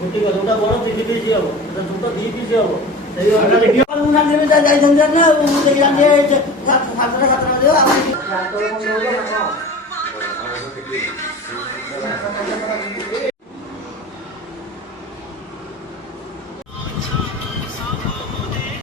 গোটিকা দুটা বড় 3 কেজি হবে, এটা দুটো 2 কেজি হবে। এই আমরা দেখি আমরা নেমে যাই জঞ্জাল না, ও দেখলাম যে 7:30 দিও আমি তো বন্ধ হলো না।